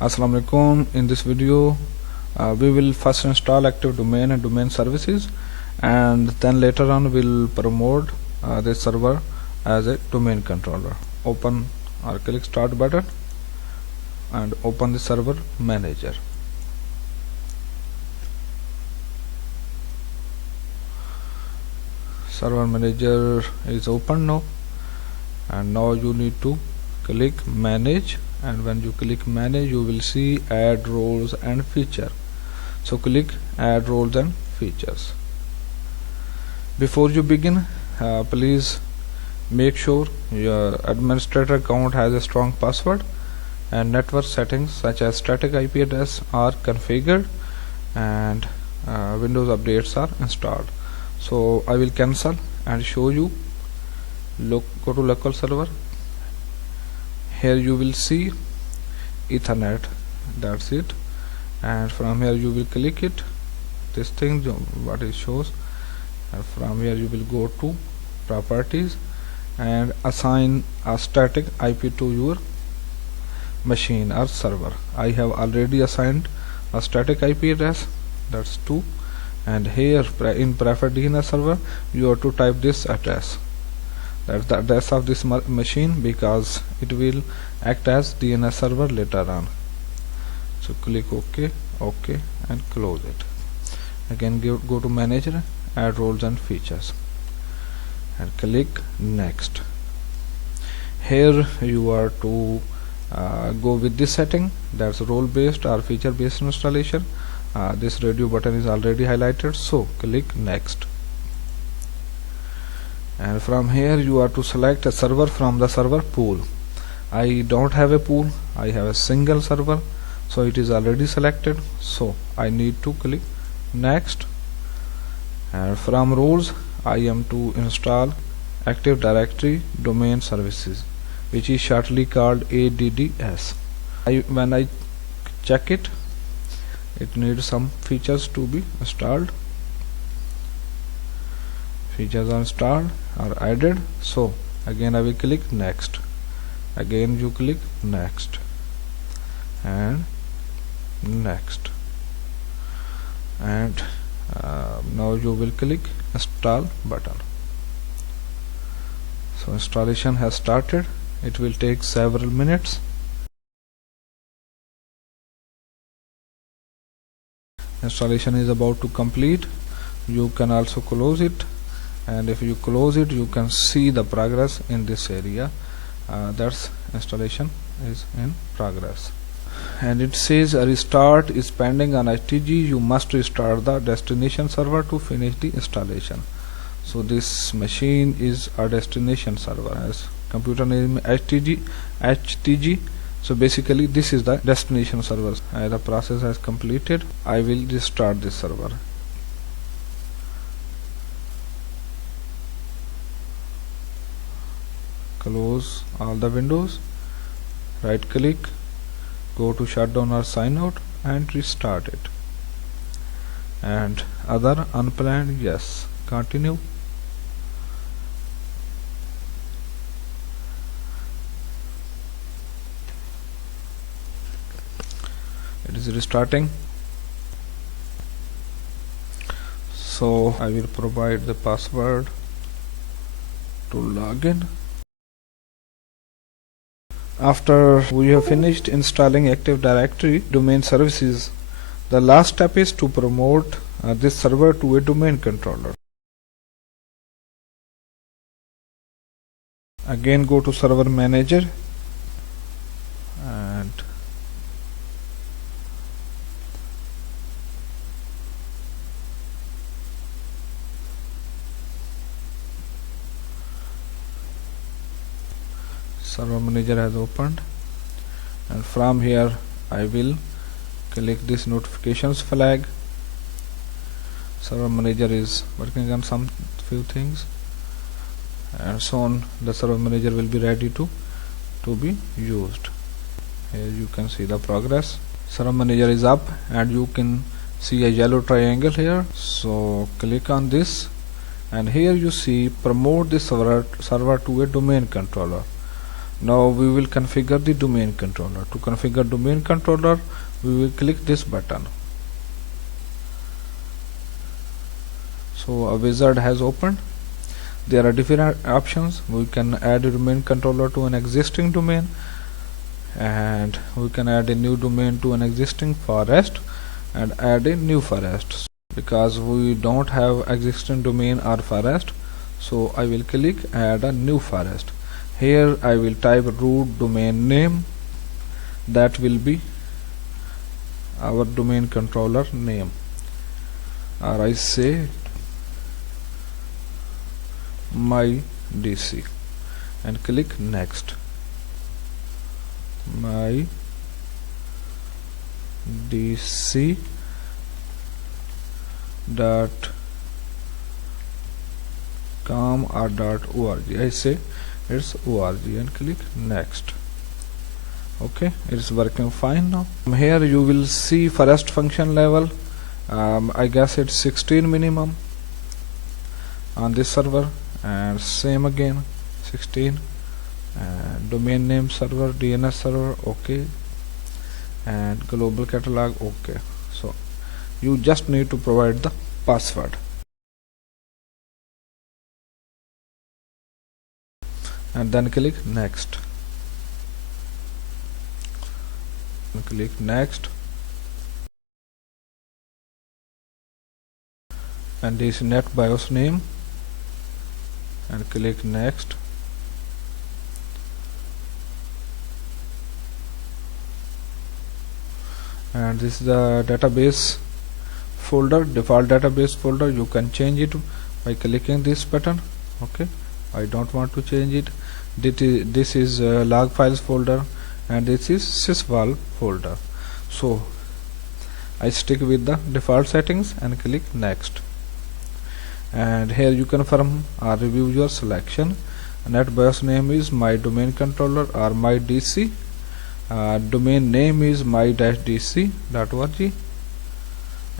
Assalamu alaikum. In this video we will first install Active Domain and domain services, and then later on we'll promote this server as a domain controller. Open or click start button and open the server manager. Server manager is open now, and now you need to click manage, and when you click manage you will see add roles and feature. So click add roles and features. Before you begin, please make sure your administrator account has a strong password and network settings such as static IP address are configured, and Windows updates are installed. So I will cancel and show you. Go to local server. Here you will see Ethernet, that's it, and from here you will click it, this thing what it shows, and from here you will go to properties and assign a static IP to your machine or server. I have already assigned a static IP address, that's 2, and here in preferred DNS server you have to type this address. That's the address of this machine because it will act as DNS server later on. So click OK, and close it. Again go to manager, add roles and features, and click next. Here you are to go with this setting, that's role based or feature based installation. This radio button is already highlighted, so click next. And from here you are to select a server from the server pool. I don't have a pool, I have a single server, so it is already selected, so I need to click next. And from roles I am to install Active Directory Domain Services, which is shortly called ADDS. When I check it, it needs some features to be installed. Features are installed or added, so again I will click next. Again you click next and next, and now you will click install button. So installation has started. It will take several minutes. Installation is about to complete. You can also close it, and if you close it you can see the progress in this area. That's installation is in progress, and it says a restart is pending on HTG. You must restart the destination server to finish the installation. So this machine is our destination server, as computer name HTG. So basically this is the destination server. The process has completed. I will restart this server. Close all the windows, right click, go to shutdown or sign out and restart it. And other unplanned, yes, continue. It is restarting. So I will provide the password to log in. After we have finished installing Active Directory Domain Services, the last step is to promote this server to a domain controller. Again go to server manager and server manager has opened, and from here I will click this notifications flag. Server manager is working on some few things, and soon the server manager will be ready to be used. Here you can see the progress. Server manager is up, and you can see a yellow triangle here, so click on this, and here you see promote this server to a domain controller. Now we will configure the domain controller. To configure domain controller, we will click this button. So a wizard has opened. There are different options. We can add a domain controller to an existing domain, and we can add a new domain to an existing forest and add a new forest. Because we don't have existing domain or forest, so I will click add a new forest. Here I will type root domain name. That will be our domain controller name, or I say my DC, and click next. My DC .com or .org. I say it's org and click next. Okay, it's working fine now. Here you will see forest function level. I guess it's 16 minimum on this server, and same again 16. Domain name server, DNS server, okay, and global catalog, okay. So you just need to provide the password and then click next, and click next, and this NetBIOS name, and click next. And this is the database folder, default database folder. You can change it by clicking this button. Okay, I don't want to change it. This is log files folder, and this is sysvol folder. So I stick with the default settings and click next. And here you confirm or review your selection. NetBIOS name is my domain controller or my DC. Domain name is my-dc.org,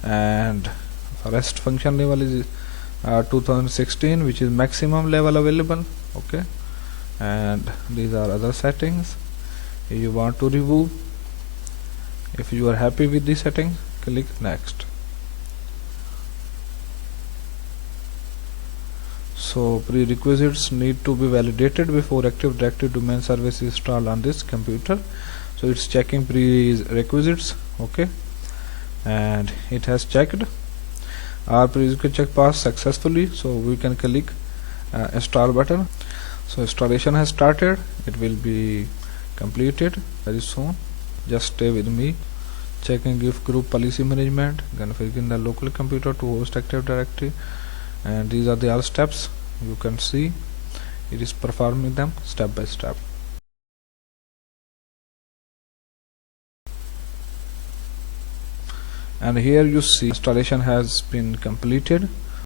and forest function level is 2016, which is maximum level available. Okay, and these are other settings. If you want to review, if you are happy with the settings, click next. So prerequisites need to be validated before Active Directory domain service is installed on this computer. So it's checking prerequisites. Okay, and it has checked. Our prerequisite check passed successfully, so we can click install button. So installation has started. It will be completed very soon. Just stay with me. Checking if group policy management, configuring the local computer to host Active Directory, and these are the all steps. You can see it is performing them step by step. And here you see installation has been completed.